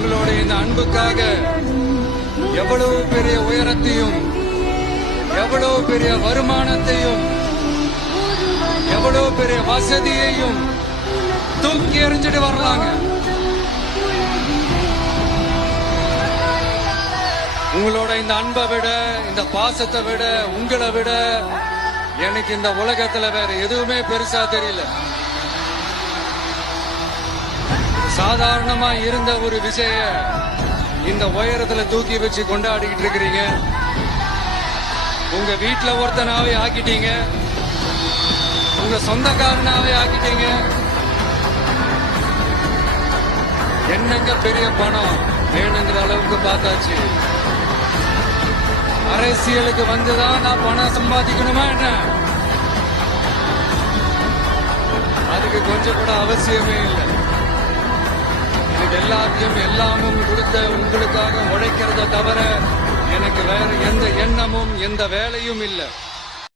உங்களுடைய இந்த அன்புக்காக எவ்வளவு பெரிய உயரத்தையும், எவ்வளவு பெரிய வருமானத்தையும், எவ்வளவு பெரிய வசதியையும் தூக்கி எறிஞ்சிட்டு வரலாங்க. உங்களோட இந்த அன்பை விட, இந்த பாசத்தை விட, உங்களை விட எனக்கு இந்த உலகத்துல வேற எதுவுமே பெருசா தெரியல. சாதாரணமா இருந்த ஒரு விஷய இந்த உயரத்துல தூக்கி வச்சு கொண்டாடிக்கிட்டு இருக்கிறீங்க. உங்க வீட்டுல ஒருத்தனாவே ஆக்கிட்டீங்க, உங்க சொந்தக்காரனாவே ஆக்கிட்டீங்க. என்னங்க பெரிய பணம் வேணுங்கிற அளவுக்கு பார்த்தாச்சு. அரசியலுக்கு வந்துதான் நான் பணம் சம்பாதிக்கணுமா என்ன? அதுக்கு கொஞ்சம் கூட அவசியமே இல்லை. எனக்கு எல்லாத்தையும் எல்லாமும் கொடுத்த உங்களுக்காக உழைக்கிறத தவிர எனக்கு வேற எந்த எண்ணமும் எந்த வேலையும் இல்லை.